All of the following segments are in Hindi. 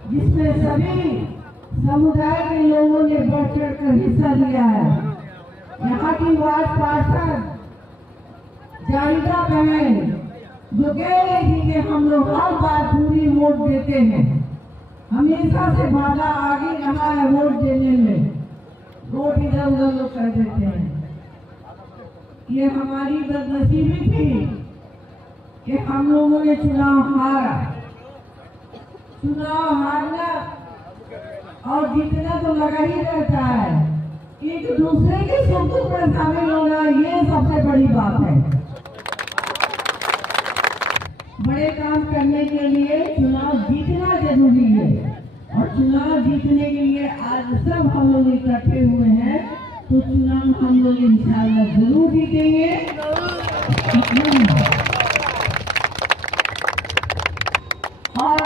जिसमें सभी समुदाय के लोगों ने बढ़ चढ़ कर हिस्सा लिया है। यहाँ की वार्ड पार्षद जाहिदा बहन जो कह रही थी कि हम लोग हर बार पूरी वोट देते हैं, हमेशा से भागा आगे रहा है वोट देने में, वोट इधर उधर लोग कर देते हैं। ये हमारी बदनसीबी थी कि हम लोगों ने चुनाव हारा। चुनाव हारना और जीतना तो लगा ही रहता है, एक दूसरे के सुख दुख में शामिल होना ये सबसे बड़ी बात है। बड़े काम करने के लिए चुनाव जीतना जरूरी है और चुनाव जीतने के लिए आज सब हम लोग इकट्ठे हुए हैं, तो चुनाव हम लोग इंशाअल्लाह जरूर जीतेंगे। और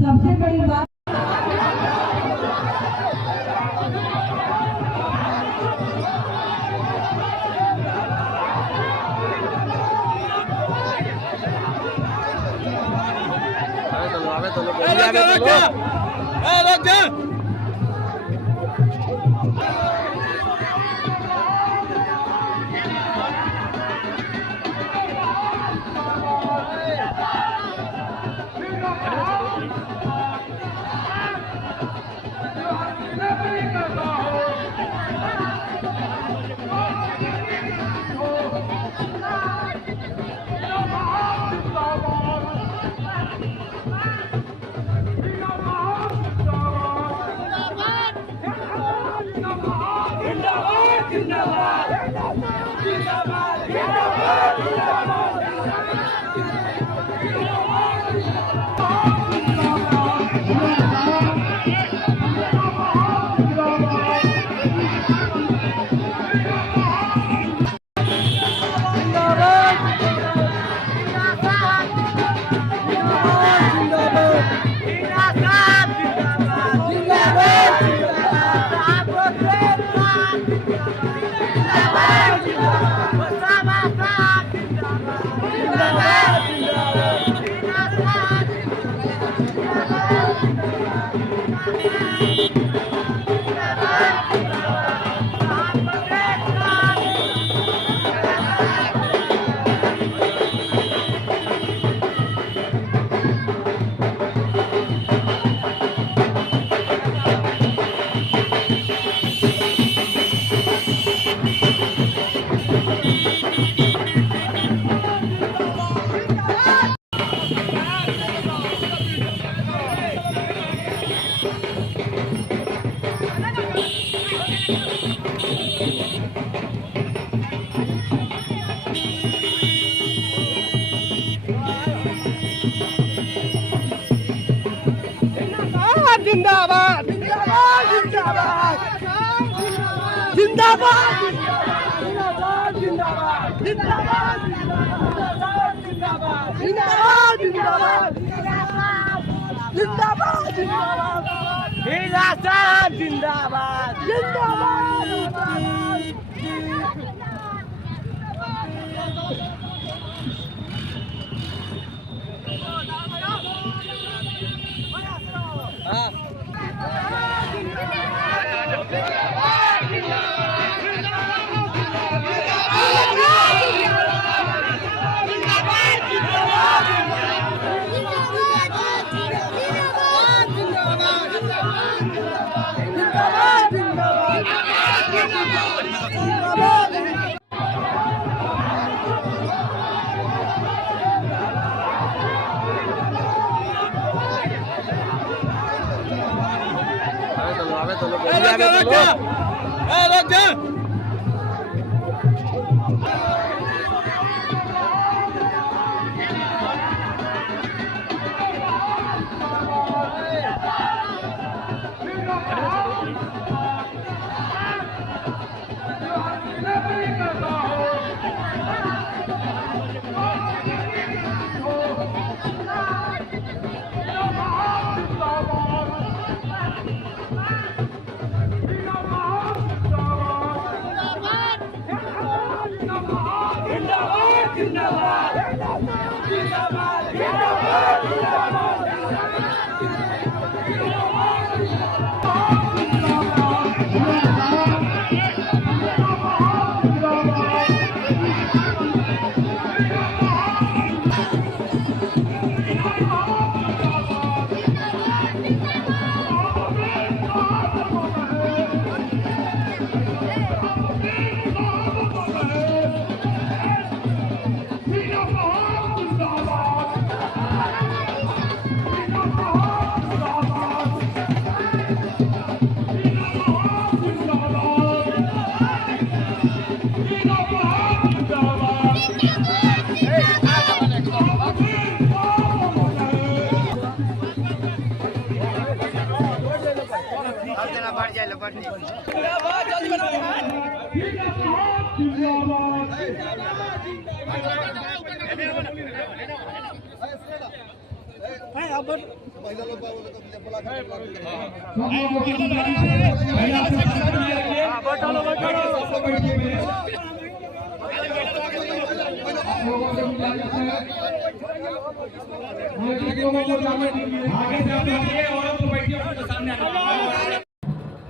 सबसे बड़ी बात जिंदाबाद जिंदाबाद जिंदाबाद जिंदाबाद जिंदाबाद जिंदाबाद जिंदाबाद जिंदाबाद जिंदाबाद जिंदाबाद जिंदाबाद जिंदाबाद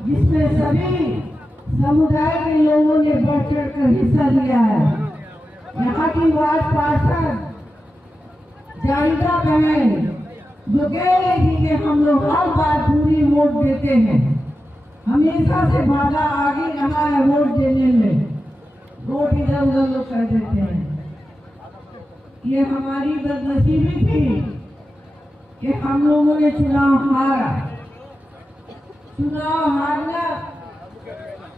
जिसमें सभी समुदाय के लोगों ने बढ़ चढ़ कर हिस्सा लिया है। यहाँ की वार्ड पार्षद जानिका बहन जो कह रही थी कि हम लोग हर बार पूरी वोट देते हैं, हमेशा से भागा आगे रहा है वोट देने में, वोट इधर उधर लोग कर देते हैं। ये हमारी बदनसीबी थी कि हम लोगों ने चुनाव हारा। चुनाव हारना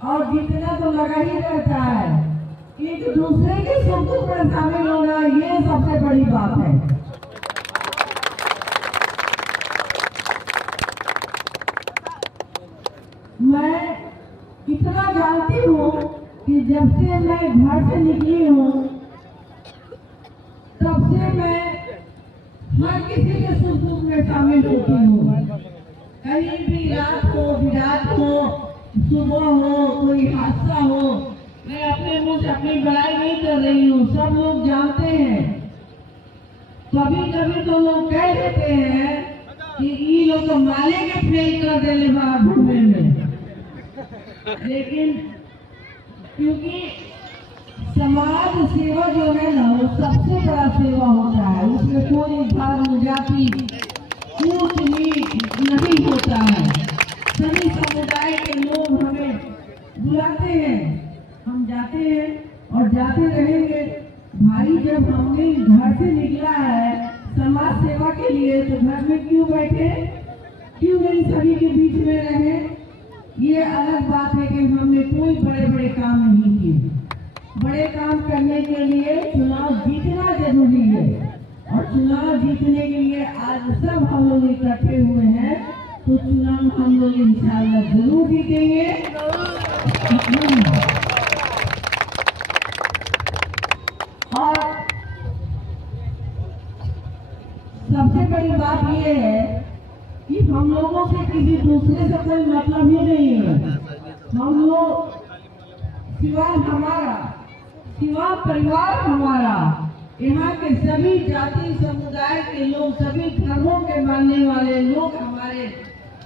और जीतना तो लगा ही रहता है, एक दूसरे के सुख दुख में शामिल होना ये सबसे बड़ी बात है। मैं इतना जानती हूँ कि जब से मैं घर से निकली हूँ तब से मैं हर किसी के सुख दुख में शामिल होती हूँ। कहीं भी रात हो, विरात हो, सुबह हो, कोई हादसा हो, मैं अपने मुंह से अपनी बड़ाई नहीं कर रही हूँ, सब लोग जानते हैं। कभी कभी तो लोग कह देते हैं कि ये लोग तो माले के फेल कर देने वाला ढूंढने में, लेकिन क्योंकि समाज सेवा जो है ना वो सबसे बड़ा सेवा होता है, उसमें कोई धर्म जाति ऊंच नीच नहीं होता है। सभी समुदाय के लोग हमें बुलाते हैं, हम जाते हैं और जाते रहेंगे। भाई जब हमने घर से निकला है समाज सेवा के लिए तो घर में क्यों बैठे, क्यों नहीं सभी के बीच में रहे। ये अलग बात है कि हमने कोई बड़े बड़े काम नहीं किए। बड़े काम करने के लिए चुनाव जीतना जरूरी है और चुनाव जीतने के लिए आज सब हम लोग इकट्ठे हुए हैं, तो चुनाव हम लोग इंशाअल्लाह जरूर जीतेंगे। और सबसे बड़ी बात ये है कि हम लोगों से किसी दूसरे से कोई मतलब ही नहीं है। हम लोग सिवा परिवार हमारा, यहाँ के सभी जाति समुदाय के लोग, सभी धर्मों के मानने वाले लोग हमारे,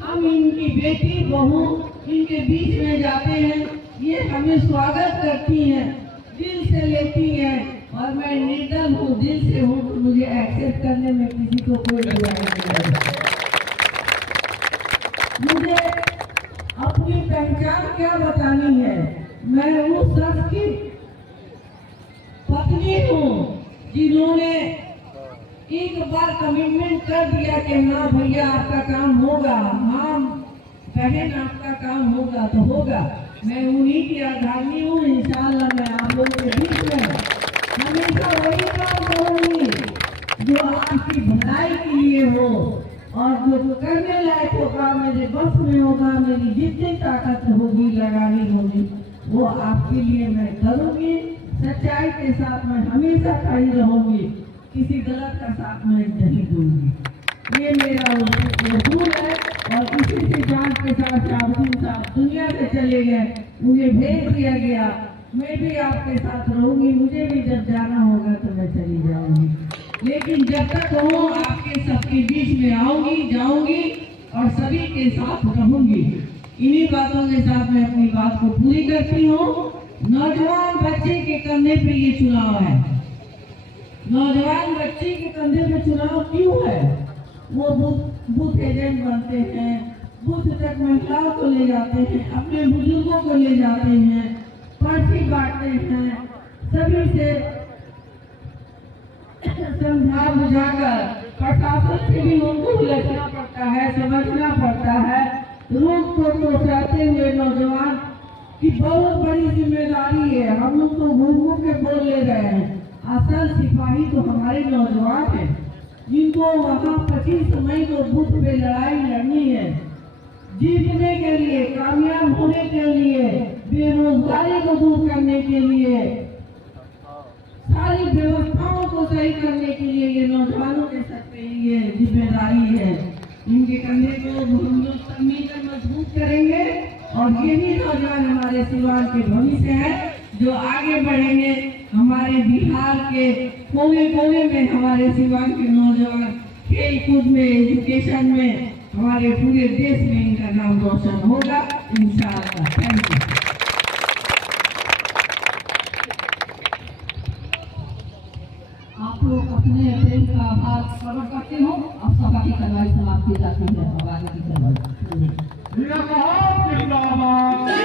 हम इनकी बेटी बहू इनके बीच में जाते हैं, ये हमें स्वागत करती हैं, दिल से लेती हैं और मैं निर्दल हूँ, दिल से हूँ, मुझे एक्सेप्ट करने में किसी को कोई बुराई नहीं है। मुझे अपनी पहचान क्या बतानी है, मैं उस शख्स की पत्नी हूँ जिन्होंने एक बार कमिटमेंट कर दिया कि हाँ भैया आपका काम होगा, हाँ बहन आपका काम होगा तो होगा। मैं उन्हीं की आधारनी हूँ, इंशाअल्लाह मैं आप लोगों के बीच में हमेशा वही काम करूँगी जो आपकी भलाई के लिए हो और जो करने लायक होगा, मेरे बस में होगा, मेरी जितनी ताकत होगी लगानी होगी वो आपके लिए मैं करूँगी। सच्चाई के साथ मैं हमेशा खड़ी रहूंगी, किसी गलत का साथ मैं नहीं दूंगी। ये मेरा उसूल है और इसी से जांच के साथ शाहबुद्दीन साहब दुनिया से चले गए, उन्हें भेज दिया गया। मैं भी आपके साथ रहूंगी, मुझे भी जब जाना होगा तो मैं चली जाऊंगी, लेकिन जब तक हूँ आपके सबके बीच में आऊंगी, जाऊंगी और सभी के साथ रहूंगी। इन्हीं बातों के साथ मैं अपनी बात को पूरी करती हूँ। नौजवान बच्चे के कंधे पे ये चुनाव है। नौजवान बच्चे के कंधे पे चुनाव क्यों है? वो बूथ एजेंट बनते हैं, बूथ तक महिलाओं को ले जाते हैं, अपने बुजुर्गों को ले जाते हैं, पर्ची बांटते हैं, सभी से समझा बुझाकर प्रशासन से भी उनको उलझना पड़ता है, समझना पड़ता है। रोक को चाहते हुए नौजवान की बहुत बड़ी जिम्मेदारी है। हम लोग तो घूम घूम के बोल ले रहे हैं, असल सिपाही तो हमारे नौजवान हैं जिनको वहाँ 25 मई को बूथ पे लड़ाई लड़नी है। जीतने के लिए, कामयाब होने के लिए, बेरोजगारी को दूर करने के लिए, सारी व्यवस्थाओं को सही करने के लिए ये नौजवानों के सर पे ये जिम्मेदारी है। इनके कंधे को हम लोग सब मिलकर मजबूत करेंगे और यही नौजवान हमारे सिवान के भविष्य है, जो आगे बढ़ेंगे। हमारे बिहार के कोने कोने में हमारे सिवान के नौजवान खेल कूद में, एजुकेशन में, हमारे पूरे देश में इनका नाम रोशन होगा इंशाअल्लाह। Thank you. आप लोग अपने प्रेम का आभार प्रकट करते हो। अब सभा की कार्रवाई समाप्त की जाती है। सभा की कार्रवाई जिंदाबाद जिंदाबाद।